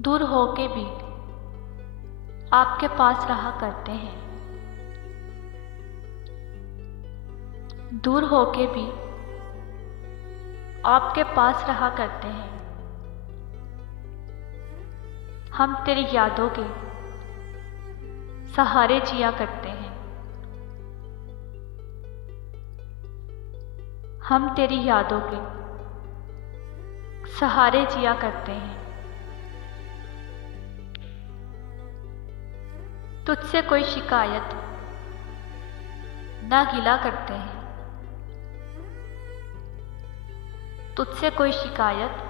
दूर होके भी आपके पास रहा करते हैं। दूर होके भी आपके पास रहा करते हैं। हम तेरी यादों के सहारे जिया करते हैं। हम तेरी यादों के सहारे जिया करते हैं। तुझसे कोई शिकायत ना गिला करते हैं। तुझसे कोई शिकायत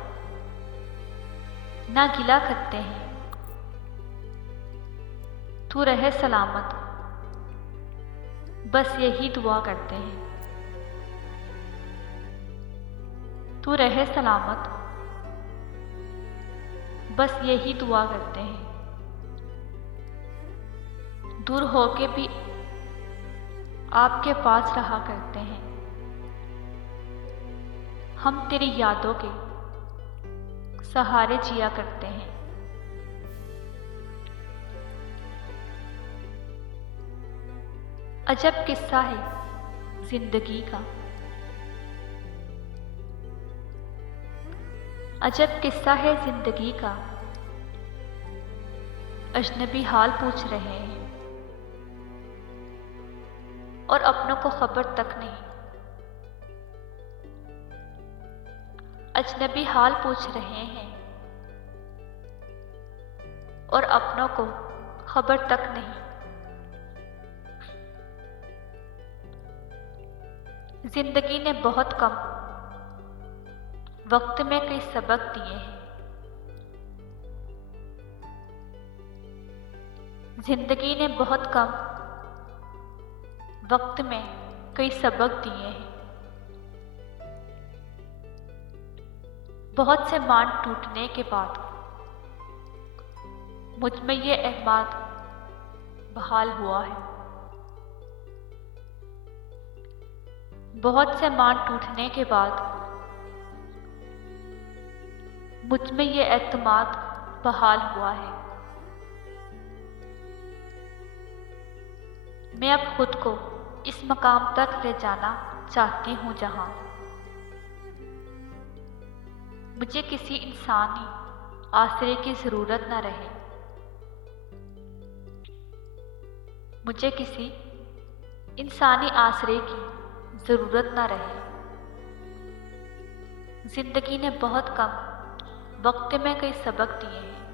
ना गिला करते हैं। तू रहे सलामत, बस यही दुआ करते हैं। तू रहे सलामत, बस यही दुआ करते हैं। दूर होके भी आपके पास रहा करते हैं। हम तेरी यादों के सहारे जिया करते हैं। अजब किस्सा है जिंदगी का। अजब किस्सा है जिंदगी का। अजनबी हाल पूछ रहे हैं और अपनों को खबर तक नहीं। अजनबी हाल पूछ रहे हैं और अपनों को खबर तक नहीं। जिंदगी ने बहुत कम वक्त में कई सबक दिए हैं। जिंदगी ने बहुत कम वक्त में कई सबक दिए हैं। बहुत से मान टूटने के बाद मुझ में ये एतमाद बहाल हुआ है। बहुत से मान टूटने के बाद मुझ में ये एतमाद बहाल हुआ है। मैं अब खुद को इस मकाम तक ले जाना चाहती हूँ जहाँ मुझे किसी इंसानी आसरे की ज़रूरत न रहे। मुझे किसी इंसानी आसरे की ज़रूरत न रहे। जिंदगी ने बहुत कम वक्त में कई सबक दिए हैं।